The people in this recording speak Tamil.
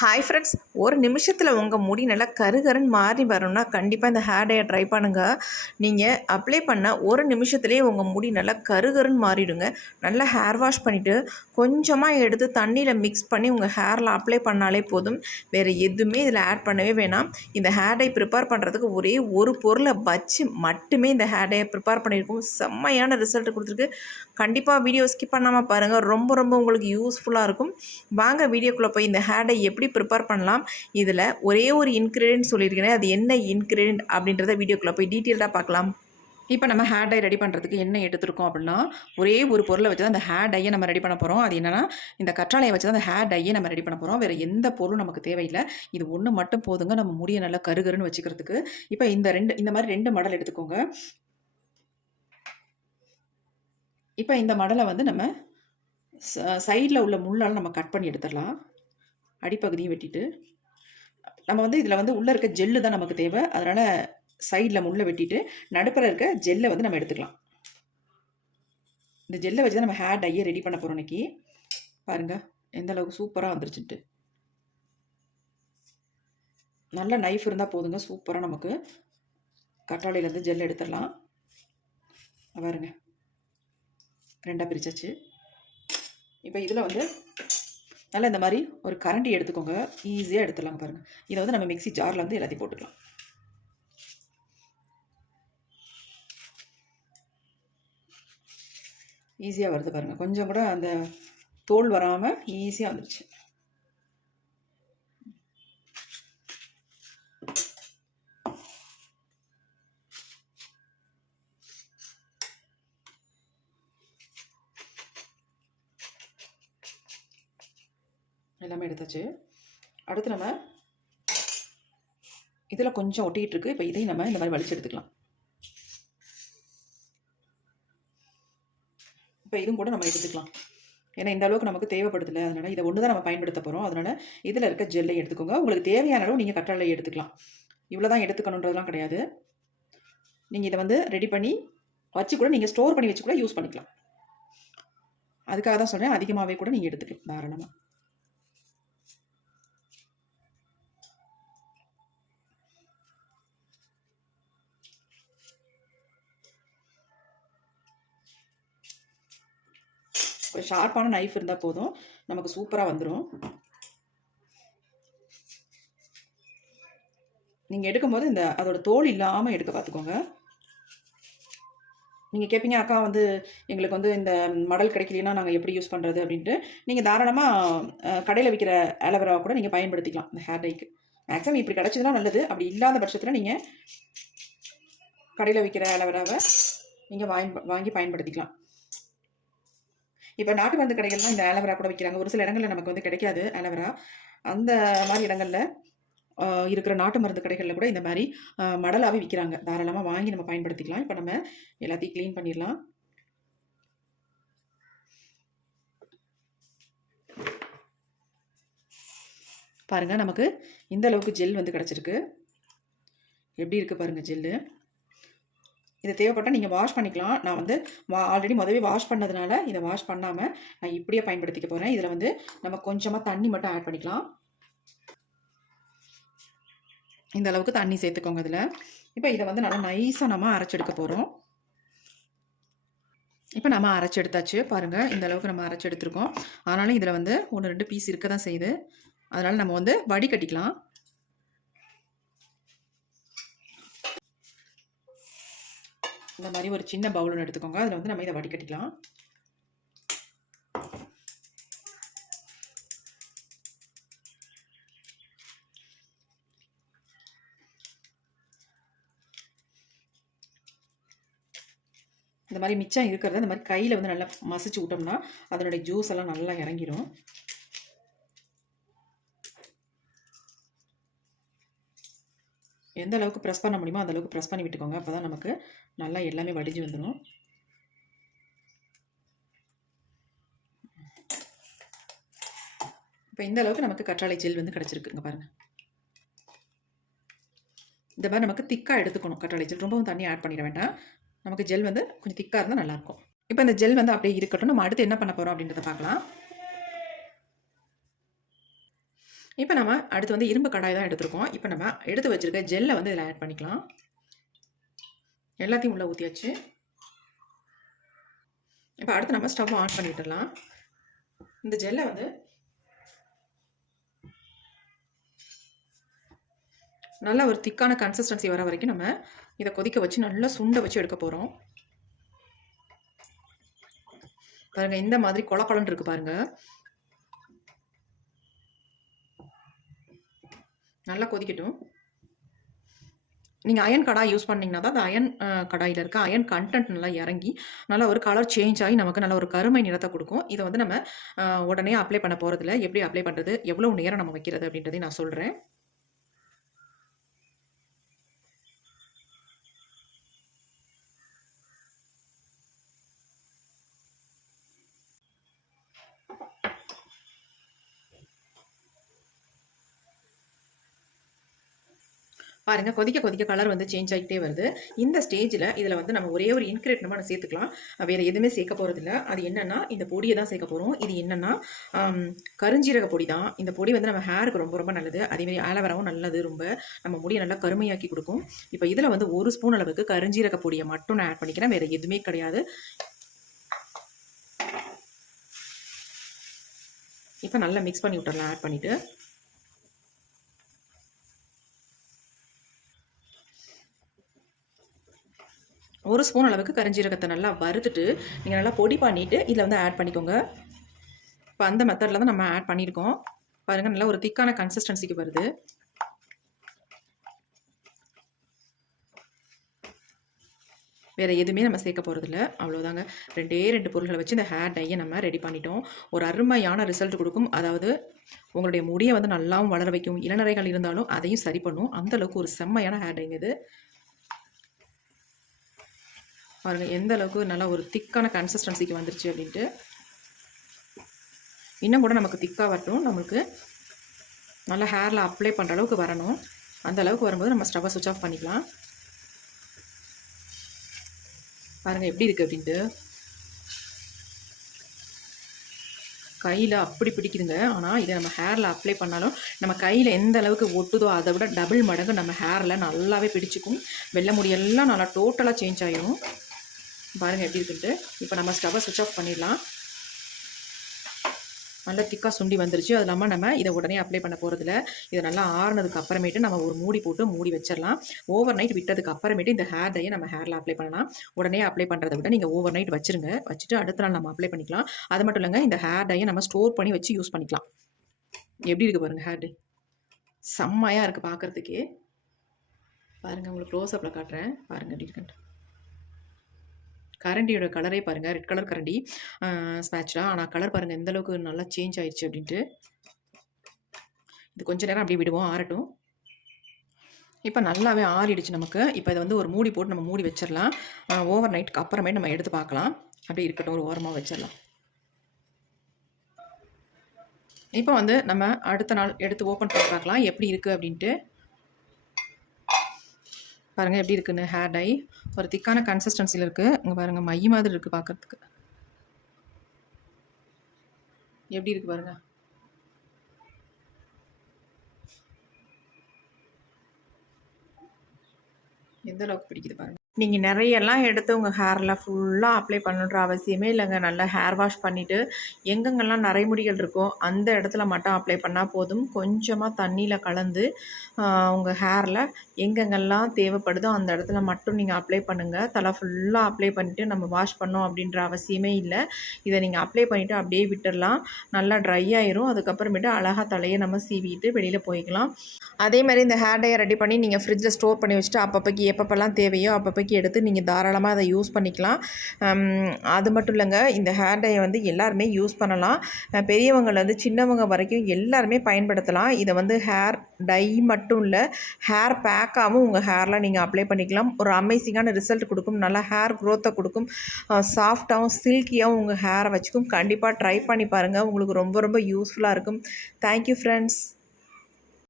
ஹாய் ஃப்ரெண்ட்ஸ் ஒரு நிமிஷத்தில் உங்கள் முடி நல்லா கருகருன்னு மாறி வரணும்னா கண்டிப்பாக இந்த ஹேர் டேயை ட்ரை பண்ணுங்கள் நீங்கள் அப்ளை பண்ண ஒரு நிமிஷத்துலேயே உங்கள் முடி நல்லா கருகருன்னு மாறிடுங்க. நல்லா ஹேர் வாஷ் பண்ணிவிட்டு கொஞ்சமாக எடுத்து தண்ணியில் மிக்ஸ் பண்ணி உங்கள் ஹேரில் அப்ளை பண்ணாலே போதும். வேறு எதுவுமே இதில் ஆட் பண்ணவே வேணாம். இந்த ஹேர் டை ப்ரிப்பேர் பண்ணுறதுக்கு ஒரே ஒரு பொருளை வச்சு மட்டுமே இந்த ஹேர் டையை ப்ரிப்பேர் பண்ணியிருக்கோம். செம்மையான ரிசல்ட் கொடுத்துருக்கு. கண்டிப்பாக வீடியோ ஸ்கிப் பண்ணாமல் பாருங்கள் ரொம்ப ரொம்ப உங்களுக்கு யூஸ்ஃபுல்லாக இருக்கும். வாங்க வீடியோக்குள்ளே போய் இந்த ஹேடை எப்படி ப்ரிப்பேர் பண்ணலாம்? இதில் ஒரே ஒரு இன்க்ரீடியன்ட் சொல்லியிருக்கிறேன் அது என்ன இன்க்ரீடியன்ட் அப்படின்றத வீடியோக்குள்ளே போய் டீட்டெயில்டாக பார்க்கலாம். இப்போ நம்ம ஹேர் டை ரெடி பண்ணுறதுக்கு என்ன எடுத்திருக்கோம் அப்படின்னா ஒரே ஒரு பொருளை வச்சு தான் அந்த ஹேர் டையை நம்ம ரெடி பண்ண போகிறோம் அது என்னென்னா இந்த கற்றாழையை வச்சு தான் அந்த ஹேர் டையை நம்ம ரெடி பண்ண போகிறோம் வேறு எந்த பொருளும் நமக்கு தேவையில்லை. இது ஒன்று மட்டும் போதுங்க. நம்ம முடியை நல்லா கருகருன்னு வச்சுக்கிறதுக்கு. இப்போ இந்த ரெண்டு இந்த மாதிரி ரெண்டு மடல் எடுத்துக்கோங்க. இப்போ இந்த மடலை வந்து நம்ம சைடில் உள்ள முள்ளால் நம்ம கட் பண்ணி எடுத்துடலாம். அடிப்பகுதியும் வெட்டிட்டு. நம்ம வந்து இதில் வந்து உள்ளே இருக்க ஜெல்லு தான் நமக்கு தேவை. அதனால் சைடில் முள்ளை வெட்டிட்டு நடுப்புற இருக்க ஜெல்லை வந்து நம்ம எடுத்துக்கலாம். இந்த ஜெல்லை வச்சு தான் நம்ம ஹேர் டையை ரெடி பண்ண போகிறோம் இன்னைக்கு. பாருங்கள் எந்த அளவுக்கு சூப்பராக வந்துருச்சுட்டு நல்ல நைஃப் இருந்தால் போதுங்க சூப்பராக நமக்கு. கற்றாழையிலேருந்து ஜெல் எடுத்துடலாம். பாருங்கள் ரெண்டாக பிரிச்சாச்சு. இப்போ இதில் வந்து நல்லா இந்த மாதிரி ஒரு கரண்டி எடுத்துக்கோங்க. ஈஸியாக எடுத்துடலாங்க பாருங்கள் இதை வந்து நம்ம மிக்ஸி ஜாரில் வந்து எல்லாத்தையும் போட்டுக்கலாம். ஈஸியாக வருது பாருங்கள் கொஞ்சம் கூட அந்த தோல் வராமல் ஈஸியாக வந்துடுச்சு எல்லாமே எடுத்தாச்சு. அடுத்து நம்ம இதில் கொஞ்சம் ஒட்டிகிட்டு இருக்கு. இப்போ இதையும் நம்ம இந்த மாதிரி வலிச்சு எடுத்துக்கலாம். இப்போ இதுவும் கூட நம்ம எடுத்துக்கலாம். ஏன்னா இந்த அளவுக்கு நமக்கு தேவைப்படுதில்ல. அதனால் இதை ஒன்று தான் நம்ம பயன்படுத்த போகிறோம் அதனால் இதில் இருக்க ஜெல்லை எடுத்துக்கோங்க. உங்களுக்கு தேவையான அளவு நீங்கள் கற்றாழை எடுத்துக்கலாம். இவ்வளோ தான் எடுத்துக்கணுன்றதுலாம் கிடையாது. நீங்கள் இதை வந்து ரெடி பண்ணி வச்சு கூட நீங்கள் ஸ்டோர் பண்ணி வச்சு கூட யூஸ் பண்ணிக்கலாம். அதுக்காக தான் சொல்கிறேன் அதிகமாகவே கூட நீங்கள் எடுத்துக்கலாம். தாராளமாக ஷார்ப்பான நைஃப் இருந்தால் போதும். நமக்கு சூப்பராக வந்துடும் நீங்கள் எடுக்கும்போது இந்த அதோட தோல் இல்லாமல் எடுக்க பார்த்துக்கோங்க நீங்கள் கேட்பீங்க அக்கா வந்து எங்களுக்கு வந்து இந்த மடல் கிடைக்கலனா நாங்கள் எப்படி யூஸ் பண்ணுறது அப்படின்ட்டு. நீங்கள் தாராளமாக கடையில் விற்கிற அலோவேரா கூட நீங்கள் பயன்படுத்திக்கலாம் இந்த ஹேர் டைக்கு மேக்ஸிமம் இப்படி கிடச்சதுன்னா நல்லது. அப்படி இல்லாத பட்சத்தில் நீங்கள் கடையில் விற்கிற அலோவேராவை நீங்கள் வாங்கி வாங்கி பயன்படுத்திக்கலாம். இப்போ நாட்டு மருந்து கடைகள்லாம் இந்த ஆலோவரா கூட விற்கிறாங்க ஒரு சில இடங்களில் நமக்கு வந்து கிடைக்காது ஆலோவரா. அந்த மாதிரி இடங்களில் இருக்கிற நாட்டு மருந்து கடைகளில் கூட இந்த மாதிரி மடலாகவே விற்கிறாங்க தாராளமாக வாங்கி நம்ம பயன்படுத்திக்கலாம். இப்போ நம்ம எல்லாத்தையும் க்ளீன் பண்ணிடலாம். பாருங்கள் நமக்கு இந்த அளவுக்கு ஜெல் வந்து கிடச்சிருக்கு. எப்படி இருக்குது பாருங்கள் ஜெல்லு இது தேவைப்பட்டால் நீங்கள் வாஷ் பண்ணிக்கலாம். நான் வந்து வா ஆல்ரெடி முதவே வாஷ் பண்ணதுனால இதை வாஷ் பண்ணாமல் நான் இப்படியே பயன்படுத்திக்க போகிறேன் இதில் வந்து நம்ம கொஞ்சமாக தண்ணி மட்டும் ஆட் பண்ணிக்கலாம். இந்த அளவுக்கு தண்ணி சேர்த்துக்கோங்க இதில். இப்போ இதை வந்து நல்லா நைஸாக நம்ம அரைச்செடுக்க போகிறோம் இப்போ நம்ம அரைச்சி எடுத்தாச்சு பாருங்கள் இந்த அளவுக்கு நம்ம அரைச்சி எடுத்துருக்கோம் ஆனாலும் இதில் வந்து ஒன்று ரெண்டு பீஸ் இருக்க தான் செய்யுது. அதனால் நம்ம வந்து வடிகட்டிக்கலாம். இந்த மாதிரி ஒரு சின்ன பவுல் ஒன்று எடுத்துக்கோங்க. அதில் வந்து நம்ம இதை வடிகட்டிக்கலாம். இந்த மாதிரி மிச்சம் இருக்கிறத இந்த மாதிரி கையில் வந்து நல்லா மசிச்சு விட்டோம்னா அதனுடைய ஜூஸ் எல்லாம் நல்லா இறங்கிடும் எந்த அளவுக்கு ப்ரெஸ் பண்ண முடியுமோ அந்த அளவுக்கு ப்ரெஸ் பண்ணி விட்டுக்கோங்க. அப்போ தான் நமக்கு நல்லா எல்லாமே வடிஞ்சு வந்துடும் இப்போ இந்த அளவுக்கு நமக்கு கற்றாழை ஜெல் வந்து கிடச்சிருக்குங்க பாருங்கள் இந்த மாதிரி நமக்கு திக்காக எடுத்துக்கணும் கற்றாழை ஜெல் ரொம்பவும் தண்ணி ஆட் பண்ணிட வேண்டாம். நமக்கு ஜெல் வந்து கொஞ்சம் திக்காக இருந்தால் நல்லாயிருக்கும் இப்போ இந்த ஜெல் வந்து அப்படியே இருக்கட்டும். நம்ம அடுத்து என்ன பண்ண போகிறோம் அப்படின்றத பார்க்கலாம். இப்போ நம்ம அடுத்து வந்து இரும்பு கடாய் தான் எடுத்திருக்கோம். இப்போ நம்ம எடுத்து வச்சிருக்க ஜெல்லை வந்து இதில் ஆட் பண்ணிக்கலாம். எல்லாத்தையும் உள்ளே ஊற்றியாச்சு இப்போ அடுத்து நம்ம ஸ்டவ் ஆன் பண்ணிட்டுலாம் இந்த ஜெல்லை வந்து நல்லா ஒரு திக்கான கன்சிஸ்டன்சி வர வரைக்கும் நம்ம இதை கொதிக்க வச்சு நல்லா சுண்டை வச்சு எடுக்க போகிறோம் பாருங்கள் இந்த மாதிரி கொல கொலன்னு இருக்குது பாருங்கள் நல்லா கொதிக்கட்டும். நீங்கள் அயன் கடாய் யூஸ் பண்ணிங்கன்னா தான் அந்த அயன் கடாயில் இருக்க அயன் கண்டென்ட் நல்லா இறங்கி நல்லா ஒரு கலர் சேஞ்ச் ஆகி நமக்கு நல்ல ஒரு கருமை நிறத்தை கொடுக்கும். இதை வந்து நம்ம உடனே அப்ளை பண்ண போகிறதில்ல எப்படி அப்ளை பண்ணுறது எவ்வளோ நேரம் நம்ம வைக்கிறது அப்படின்றதையும் நான் சொல்கிறேன் பாருங்கள் கொதிக்க கொதிக்க கலர் வந்து சேஞ்ச் ஆகிட்டே வருது. இந்த ஸ்டேஜில் இதில் வந்து நம்ம ஒரே ஒரு இன்க்ரீட் நம்ம சேர்த்துக்கலாம். வேறு எதுவுமே சேர்க்க போகிறதில்ல அது என்னென்னா இந்த பொடியை தான் சேர்க்க போகிறோம் இது என்னென்னா கருஞ்சீரக பொடி தான். இந்த பொடி வந்து நம்ம ஹேருக்கு ரொம்ப ரொம்ப நல்லது. அதேமாதிரி ஆலோவராவும் நல்லது ரொம்ப. நம்ம முடியை நல்லா கருமையாக்கி கொடுக்கும். இப்போ இதில் வந்து ஒரு ஸ்பூன் அளவுக்கு கருஞ்சீரக பொடியை மட்டும் நான் ஆட் பண்ணிக்கிறேன். வேறு எதுவுமே கிடையாது. இப்போ நல்லா மிக்ஸ் பண்ணி விட்டுறலாம் ஆட் பண்ணிவிட்டு ஒரு ஸ்பூன் அளவுக்கு கரிஞ்சீரகத்தை நல்லா வறுத்துட்டு நீங்கள் நல்லா பொடி பண்ணிவிட்டு இதில் வந்து ஆட் பண்ணிக்கோங்க. இப்போ அந்த மெத்தடில் தான் நம்ம ஆட் பண்ணியிருக்கோம். பாருங்கள் நல்லா ஒரு திக்கான கன்சிஸ்டன்சிக்கு வருது. வேறு எதுவுமே நம்ம சேர்க்க போகிறதில்ல அவ்வளோதாங்க ரெண்டே ரெண்டு பொருள்களை வச்சு இந்த ஹேர் டையை நம்ம ரெடி பண்ணிட்டோம். ஒரு அருமையான ரிசல்ட் கொடுக்கும். அதாவது உங்களுடைய முடியை வந்து நல்லாவும் வளர வைக்கும். இளநரைகள் இருந்தாலும் அதையும் சரி பண்ணும். அந்த அளவுக்கு ஒரு செம்மையான ஹேர் டைங்க இது. பாருங்க எந்த அளவுக்கு நல்லா ஒரு திக்கான கன்சிஸ்டன்சிக்கு வந்துருச்சு அப்படின்ட்டு. இன்னும் கூட நமக்கு திக்காக வரட்டும். நம்மளுக்கு நல்லா ஹேரில் அப்ளை பண்ணுற அளவுக்கு வரணும். அந்த அளவுக்கு வரும்போது நம்ம ஸ்டவ்வை சுவிச் ஆஃப் பண்ணிக்கலாம். பாருங்கள் எப்படி இருக்குது அப்படின்ட்டு. கையில் அப்படி பிடிக்குதுங்க. ஆனால் இதை நம்ம ஹேரில் அப்ளை பண்ணாலும் நம்ம கையில் எந்த அளவுக்கு ஒட்டுதோ அதை விட டபுள் மடங்கு நம்ம ஹேரில் நல்லாவே பிடிச்சிக்கும். வெள்ளை முடியெல்லாம் நல்லா டோட்டலாக சேஞ்ச் ஆகிடும் பாருங்கள் எப்படி இருக்குன்ட்டு. இப்போ நம்ம ஸ்டவ்வை சுவிச் ஆஃப் பண்ணிடலாம். நல்லா திக்காக சுண்டி வந்துருச்சு. அது இல்லாமல் நம்ம இதை உடனே அப்ளை பண்ண போகிறதில்ல இதை நல்லா ஆறுனதுக்கு அப்புறமேட்டு நம்ம ஒரு மூடி போட்டு மூடி வச்சிடலாம். ஓவர் நைட் விட்டதுக்கு அப்புறமேட்டு இந்த ஹேர் டையை நம்ம ஹேரில் அப்ளை பண்ணலாம். உடனே அப்ளை பண்ணுறதை விட நீங்கள் ஓவர் நைட் வச்சுருங்க. வச்சுட்டு அடுத்த நாள் நம்ம அப்ளை பண்ணிக்கலாம். அது மட்டும் இல்லைங்க இந்த ஹேர் டையை நம்ம ஸ்டோர் பண்ணி வச்சு யூஸ் பண்ணிக்கலாம். எப்படி இருக்குது பாருங்கள் ஹேர் டை செம்மையாக இருக்குது பார்க்குறதுக்கே பாருங்கள் உங்களுக்கு க்ளோஸ்அப்பில் காட்டுறேன். பாருங்கள் எப்படி இருக்குன்ட்டு. கரண்டியோட கலரே பாருங்கள் ரெட் கலர் கரண்டி. ஸ்பேட்சில் ஆனால் கலர் பாருங்கள் எந்தளவுக்கு நல்லா சேஞ்ச் ஆயிடுச்சு அப்படின்ட்டு. இது கொஞ்ச நேரம் அப்படியே விடுவோம். ஆறட்டும். இப்போ நல்லாவே ஆறிடுச்சு நமக்கு. இப்போ இதை வந்து ஒரு மூடி போட்டு நம்ம மூடி வச்சிடலாம். ஓவர் நைட்டுக்கு அப்புறமே நம்ம எடுத்து பார்க்கலாம். அப்படியே இருக்கட்டும். ஒரு ஓரமாக வச்சிடலாம். இப்போ வந்து நம்ம அடுத்த நாள் எடுத்து ஓப்பன் பண்ணி பார்க்கலாம். எப்படி இருக்குது அப்படின்ட்டு. பாருங்கள் எப்படி இருக்குன்னு. ஹேர் டை ஒரு திக்கான கன்சிஸ்டன்சியில் இருக்குது இங்கே பாருங்கள் மை மாதிரி இருக்குது பார்க்குறதுக்கு எப்படி இருக்குது பாருங்கள் எந்த அளவுக்கு பிடிக்குது பாருங்கள் நீங்கள் நிறையெல்லாம் எடுத்து உங்கள் ஹேரில் ஃபுல்லாக அப்ளை பண்ணுன்ற அவசியமே இல்லைங்க. நல்லா ஹேர் வாஷ் பண்ணிவிட்டு எங்கெங்கெல்லாம் நரைமுடிகள் இருக்கோ அந்த இடத்துல மட்டும் அப்ளை பண்ணால் போதும். கொஞ்சமாக தண்ணியில் கலந்து உங்கள் ஹேரில் எங்கெங்கெல்லாம் தேவைப்படுதோ அந்த இடத்துல மட்டும் நீங்கள் அப்ளை பண்ணுங்கள் தலை ஃபுல்லாக அப்ளை பண்ணிவிட்டு நம்ம வாஷ் பண்ணோம் அப்படின்ற அவசியமே இல்லை. இதை நீங்கள் அப்ளை பண்ணிவிட்டு அப்படியே விட்டுடலாம் நல்லா ட்ரை ஆயிரும். அதுக்கப்புறமேட்டு அழகாக தலையை நம்ம சீவிட்டு வெளியில் போய்க்கலாம். அதே மாதிரி இந்த ஹேர் டையை ரெடி பண்ணி நீங்கள் ஃப்ரிட்ஜில் ஸ்டோர் பண்ணி வச்சுட்டு அப்பப்போக்கு எப்பப்பெல்லாம் தேவையோ அப்பப்போக்கு எடுத்து நீங்கள் தாராளமாக அதை யூஸ் பண்ணிக்கலாம். அது மட்டும் இல்லைங்க இந்த ஹேர் டையை வந்து எல்லாருமே யூஸ் பண்ணலாம். பெரியவங்கள்லேருந்து பெரியவங்கலேருந்து சின்னவங்க வரைக்கும் எல்லாருமே பயன்படுத்தலாம். இதை வந்து ஹேர் டை மட்டும் இல்லை ஹேர் பேக்காகவும் உங்கள் ஹேரில் நீங்கள் அப்ளை பண்ணிக்கலாம். ஒரு அமேசிங்கான ரிசல்ட் கொடுக்கும். நல்லா ஹேர் க்ரோத்தை கொடுக்கும். சாஃப்டாகவும் சில்கியாகவும் உங்கள் ஹேரை வச்சுக்கும். கண்டிப்பாக ட்ரை பண்ணி பாருங்கள் உங்களுக்கு ரொம்ப ரொம்ப யூஸ்ஃபுல்லாக இருக்கும். Thank you friends